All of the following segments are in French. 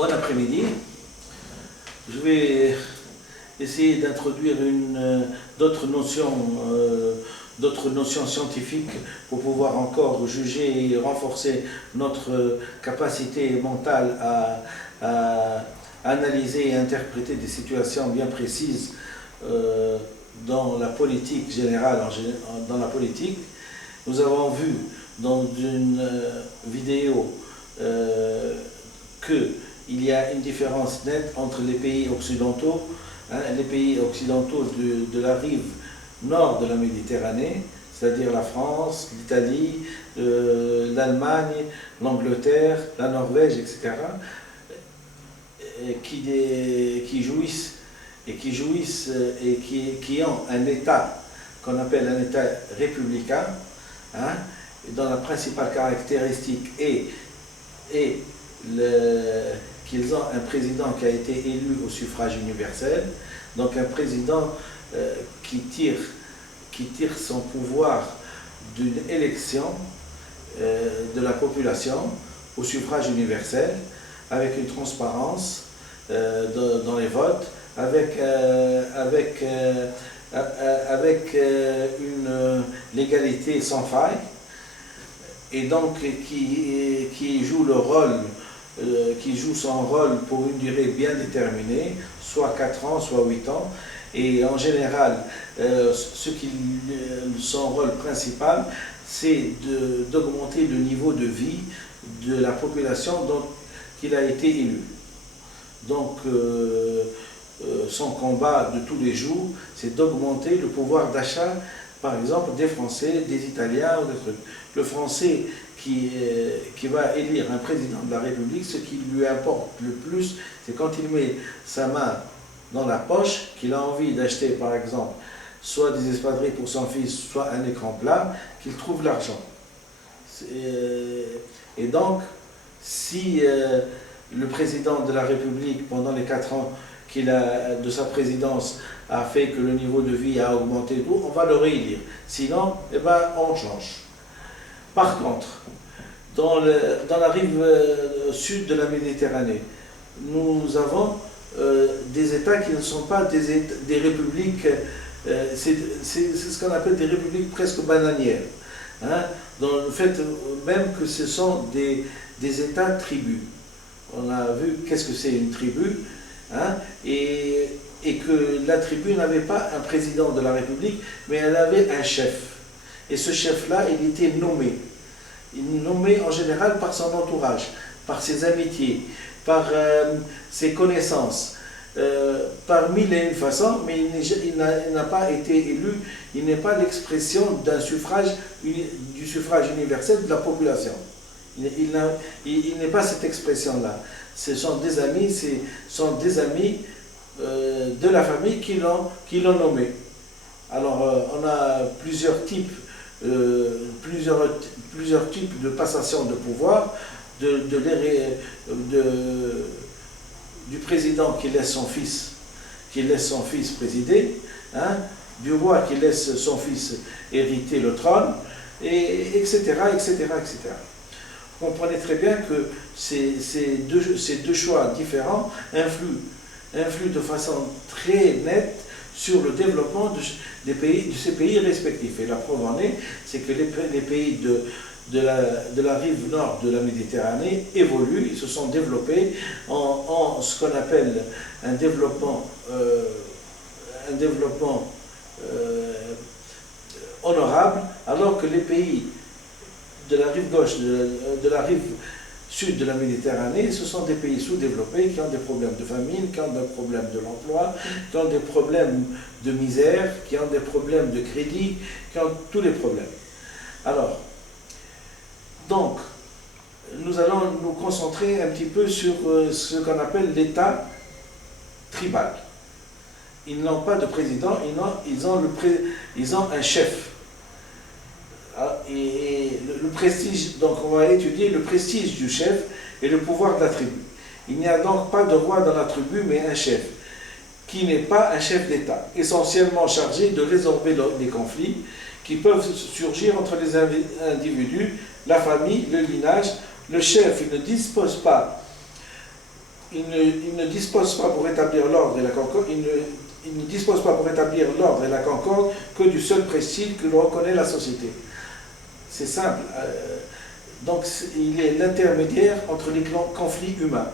Bon après-midi. Je vais essayer d'introduire d'autres notions scientifiques pour pouvoir encore juger et renforcer notre capacité mentale à analyser et interpréter des situations bien précises dans la politique générale. Dans la politique, nous avons vu dans une vidéo qu'il y a une différence nette entre les pays occidentaux, les pays occidentaux de la rive nord de la Méditerranée, c'est-à-dire la France, l'Italie, l'Allemagne, l'Angleterre, la Norvège, etc., qui jouissent et qui ont un État qu'on appelle un État républicain, dont la principale caractéristique est qu'ils ont un président qui a été élu au suffrage universel, donc un président qui tire son pouvoir d'une élection de la population au suffrage universel, avec une transparence dans les votes, avec une légalité sans faille, et donc qui joue son rôle pour une durée bien déterminée, soit 4 ans, soit 8 ans, et en général, son rôle principal, c'est d'augmenter le niveau de vie de la population dont il a été élu. Donc, son combat de tous les jours, c'est d'augmenter le pouvoir d'achat, par exemple, des Français, des Italiens ou des trucs. Le Français qui va élire un président de la République, ce qui lui importe le plus, c'est quand il met sa main dans la poche, qu'il a envie d'acheter, par exemple, soit des espadrilles pour son fils, soit un écran plat, qu'il trouve l'argent. Et donc, si le président de la République, pendant les 4 ans de sa présidence, a fait que le niveau de vie a augmenté et tout, on va le réélire. Sinon, on change. Par contre, dans la rive sud de la Méditerranée, nous avons des États qui ne sont pas des républiques, c'est ce qu'on appelle des républiques presque bananières. Dans le fait même que ce sont des États tribus. On a vu qu'est-ce que c'est une tribu, et que la tribu n'avait pas un président de la République, mais elle avait un chef. Et ce chef-là, il était nommé. Il est nommé en général par son entourage, par ses amitiés, par ses connaissances, par mille et une façons, mais il n'a pas été élu, il n'est pas l'expression du suffrage universel de la population. Il n'est pas cette expression-là. Ce sont des amis, de la famille qui l'ont nommé. Alors, on a plusieurs types de passation de pouvoir, du président qui laisse son fils présider, du roi qui laisse son fils hériter le trône, et etc., etc., etc. Vous comprenez très bien que ces deux choix différents influent de façon très nette sur le développement de ces pays respectifs. Et la preuve en est, c'est que les pays de la rive nord de la Méditerranée évoluent, ils se sont développés en ce qu'on appelle un développement honorable, alors que les pays de la rive gauche, de la rive sud de la Méditerranée, ce sont des pays sous-développés qui ont des problèmes de famine, qui ont des problèmes de l'emploi, qui ont des problèmes de misère, qui ont des problèmes de crédit, qui ont tous les problèmes. Alors, donc, nous allons nous concentrer un petit peu sur ce qu'on appelle l'État tribal. Ils n'ont pas de président, ils ont un chef. Et le prestige, donc on va étudier le prestige du chef et le pouvoir de la tribu. Il n'y a donc pas de roi dans la tribu, mais un chef, qui n'est pas un chef d'État, essentiellement chargé de résorber les conflits qui peuvent surgir entre les individus, la famille, le lignage. Le chef, il ne dispose pas il ne dispose pas pour établir l'ordre et la concorde, il ne dispose pas pour établir l'ordre et la concorde que du seul prestige que reconnaît la société. C'est simple. Donc il est l'intermédiaire entre les conflits humains.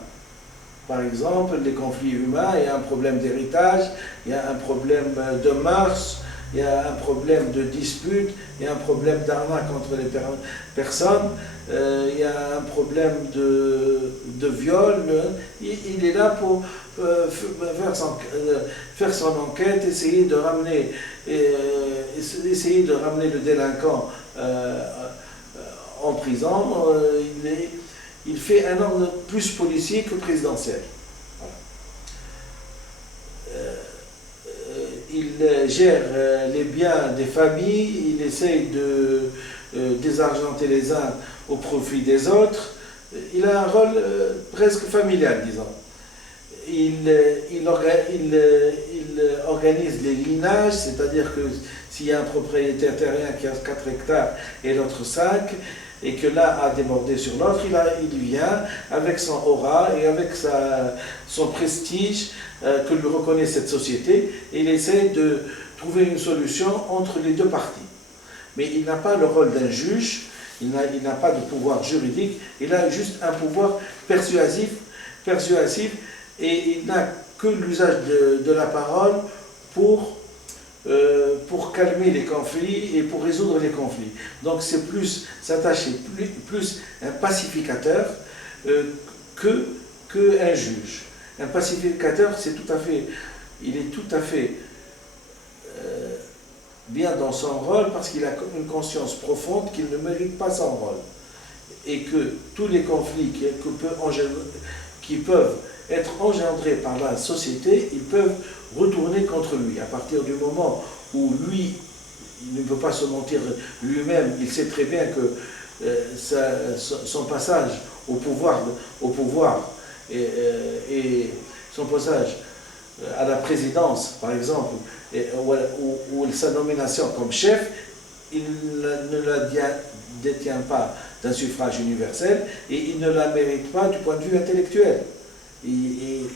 Par exemple, les conflits humains, il y a un problème d'héritage, il y a un problème de mœurs, il y a un problème de dispute, il y a un problème d'arnaque entre les personnes, il y a un problème de viol. Il est là pour faire son enquête, essayer de ramener le délinquant en prison. Il fait un ordre plus policier que présidentiel. Voilà. Il gère les biens des familles, il essaye de désargenter les uns au profit des autres. Il a un rôle presque familial, disons. Il organise les linages, c'est-à-dire que s'il y a un propriétaire terrien qui a 4 hectares et l'autre 5, et que l'un a débordé sur l'autre, il vient avec son aura et avec son prestige que lui reconnaît cette société, et il essaie de trouver une solution entre les deux parties. Mais il n'a pas le rôle d'un juge, il n'a pas de pouvoir juridique, il a juste un pouvoir persuasif et il n'a que l'usage de la parole pour calmer les conflits et pour résoudre les conflits. Donc c'est plus s'attacher, plus un pacificateur qu'un juge. Un pacificateur, il est tout à fait bien dans son rôle parce qu'il a une conscience profonde qu'il ne mérite pas son rôle. Et que tous les conflits qui peuvent être engendrés par la société, ils peuvent retourner contre lui. À partir du moment où lui, il ne peut pas se mentir lui-même, il sait très bien que son passage au pouvoir et son passage à la présidence, par exemple, ou sa nomination comme chef, il ne la détient pas d'un suffrage universel et il ne la mérite pas du point de vue intellectuel. Il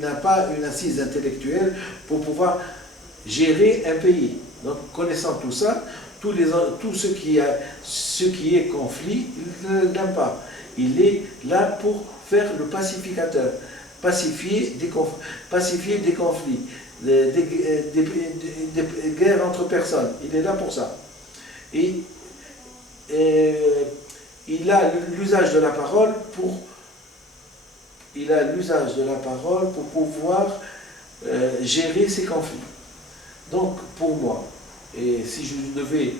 n'a pas une assise intellectuelle pour pouvoir gérer un pays. Donc, connaissant tout ça, tout ce qui est conflit, il ne l'aime pas. Il est là pour faire le pacificateur, pacifier des conflits, des guerres entre personnes. Il est là pour ça. Et il a l'usage de la parole pour pouvoir gérer ces conflits. Donc, pour moi, et si je devais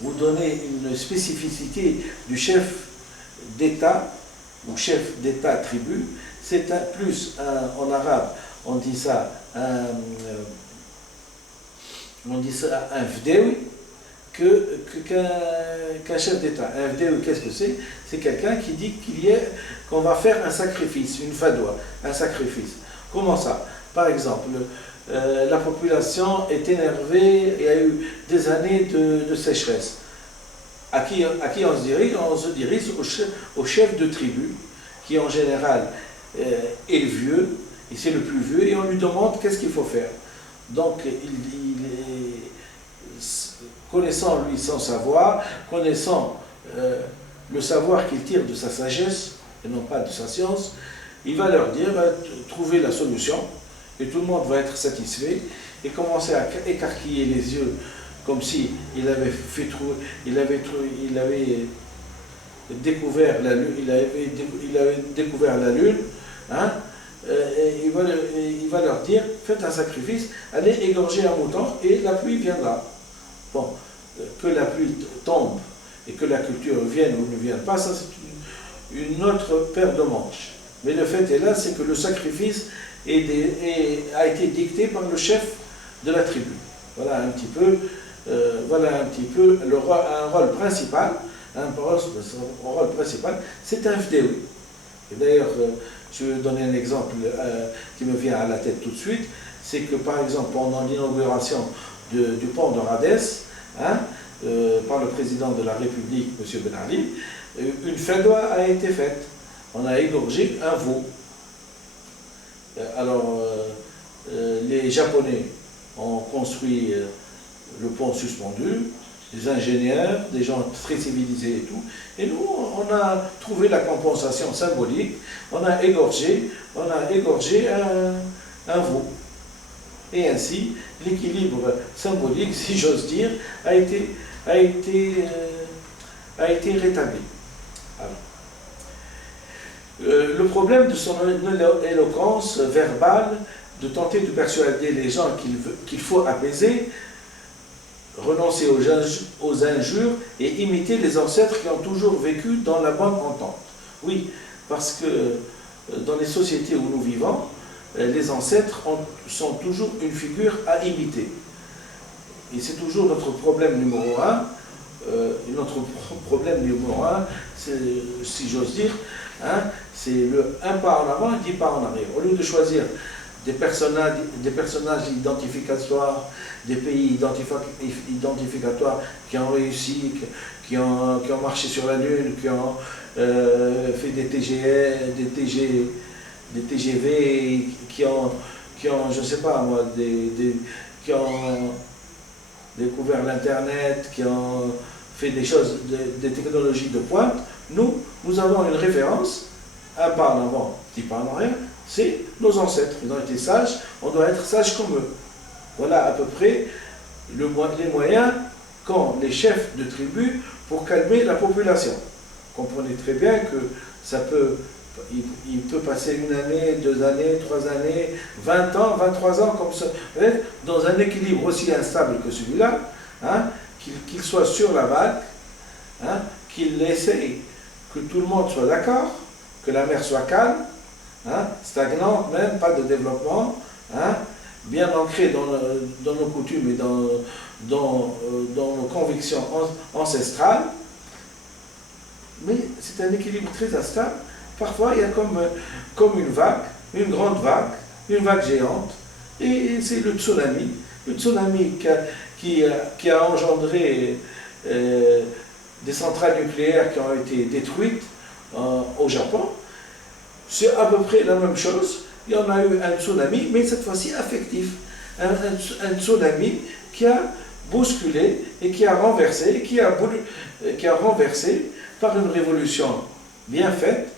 vous donner une spécificité du chef d'État, ou chef d'État tribu, c'est en arabe, on dit ça un fdewi, qu'un chef d'État. Un fdewi, qu'est-ce que c'est? C'est quelqu'un qui dit qu'on va faire un sacrifice, une fadwa, un sacrifice. Comment ça? Par exemple, la population est énervée, il y a eu des années de sécheresse. À qui on se dirige? On se dirige au chef de tribu, qui en général est vieux, et c'est le plus vieux, et on lui demande qu'est-ce qu'il faut faire. Donc, connaissant lui son savoir, connaissant le savoir qu'il tire de sa sagesse, et non pas de sa science, il va leur dire, trouver la solution, et tout le monde va être satisfait, et commencer à écarquiller les yeux, comme si il avait découvert la lune, hein, il va leur dire, faites un sacrifice, allez égorger un mouton et la pluie viendra. Bon, que la pluie tombe et que la culture vienne ou ne vienne pas, ça c'est une autre paire de manches. Mais le fait est là, c'est que le sacrifice a été dicté par le chef de la tribu. Voilà un petit peu un rôle principal. Un rôle principal, c'est un fdewi. Et d'ailleurs, je vais donner un exemple qui me vient à la tête tout de suite, c'est que par exemple, pendant l'inauguration du pont de Radès, hein, par le président de la République, M. Ben Ali, une fadwa a été faite on a égorgé un veau. Alors, les Japonais ont construit le pont suspendu, des ingénieurs, des gens très civilisés et tout. Et nous, on a trouvé la compensation symbolique, on a égorgé un veau. Et ainsi, l'équilibre symbolique, si j'ose dire, a été rétabli. Alors, le problème de son éloquence verbale, de tenter de persuader les gens qu'il faut apaiser, renoncer aux injures et imiter les ancêtres qui ont toujours vécu dans la bonne entente. Oui, parce que dans les sociétés où nous vivons, les ancêtres sont toujours une figure à imiter. Et c'est toujours notre problème numéro un. Notre problème numéro un, si j'ose dire, hein, c'est le un pas en avant et 10 pas en arrière. Au lieu de choisir des personnages identificatoires, des pays identificatoires qui ont réussi, qui ont marché sur la Lune, qui ont fait des TGV, qui ont, je ne sais pas moi, qui ont découvert l'Internet, qui ont fait des choses, des technologies de pointe, nous avons une référence, un pas en avant, 10 pas en arrière, c'est nos ancêtres. Ils ont été sages, on doit être sages comme eux. Voilà à peu près les moyens qu'ont les chefs de tribu pour calmer la population. Comprenez très bien que il peut passer 1 année, 2 années, 3 années, 20 ans, 23 ans, comme ça, dans un équilibre aussi instable que celui-là, hein, qu'il soit sur la vague, hein, qu'il essaye que tout le monde soit d'accord, que la mer soit calme, hein, stagnante même, pas de développement, hein, bien ancré dans nos coutumes et dans nos convictions ancestrales. Mais c'est un équilibre très instable. Parfois, il y a comme une vague, une grande vague, une vague géante, et c'est le tsunami. Le tsunami qui a engendré des centrales nucléaires qui ont été détruites au Japon. C'est à peu près la même chose. Il y en a eu un tsunami, mais cette fois-ci affectif. Un tsunami qui a bousculé et qui a renversé, qui a renversé par une révolution bien faite,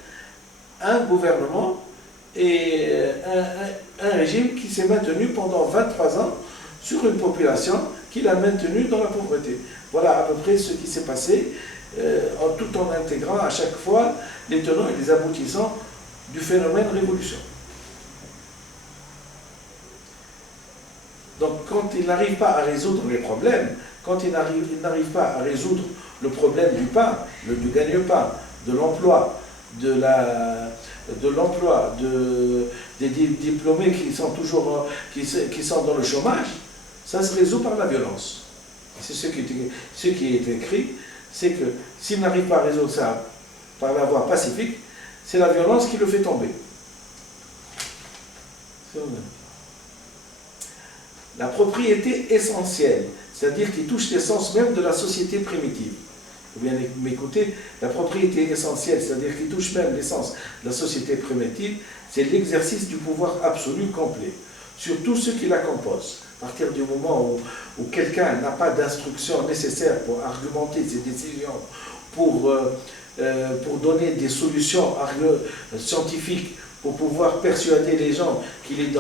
un gouvernement et un régime qui s'est maintenu pendant 23 ans sur une population qui l'a maintenu dans la pauvreté. Voilà à peu près ce qui s'est passé, tout en intégrant à chaque fois les tenants et les aboutissants du phénomène révolution. Donc quand il n'arrive pas à résoudre les problèmes, quand il n'arrive pas à résoudre le problème du pain, du gagne-pain, de l'emploi, des diplômés qui sont dans le chômage, ça se résout par la violence. C'est ce qui est écrit, c'est que s'il n'arrive pas à résoudre ça par la voie pacifique, c'est la violence qui le fait tomber. La propriété essentielle, c'est-à-dire qui touche l'essence même de la société primitive. Vous bien m'écouter, la propriété essentielle, c'est-à-dire qui touche même l'essence de la société primitive, c'est l'exercice du pouvoir absolu complet sur tout ce qui la compose. À partir du moment où quelqu'un n'a pas d'instruction nécessaire pour argumenter ses décisions, pour donner des solutions scientifiques, pour pouvoir persuader les gens qu'il est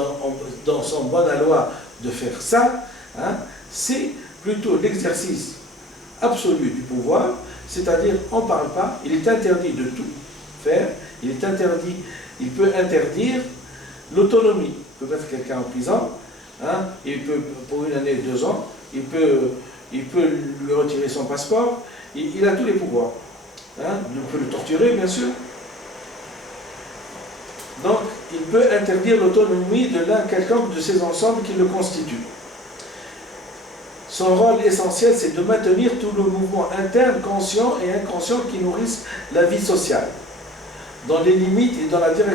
dans son bon aloi de faire ça, hein, c'est plutôt l'exercice absolu du pouvoir, c'est-à-dire on ne parle pas, il est interdit de tout faire, il peut interdire l'autonomie. Il peut mettre quelqu'un en prison, hein, il peut, pour 1 année, 2 ans, il peut lui retirer son passeport, il a tous les pouvoirs. Hein, il peut le torturer, bien sûr. Donc, il peut interdire l'autonomie de quelconque de ces ensembles qui le constituent. Son rôle essentiel, c'est de maintenir tout le mouvement interne, conscient et inconscient qui nourrissent la vie sociale, dans les limites et dans la direction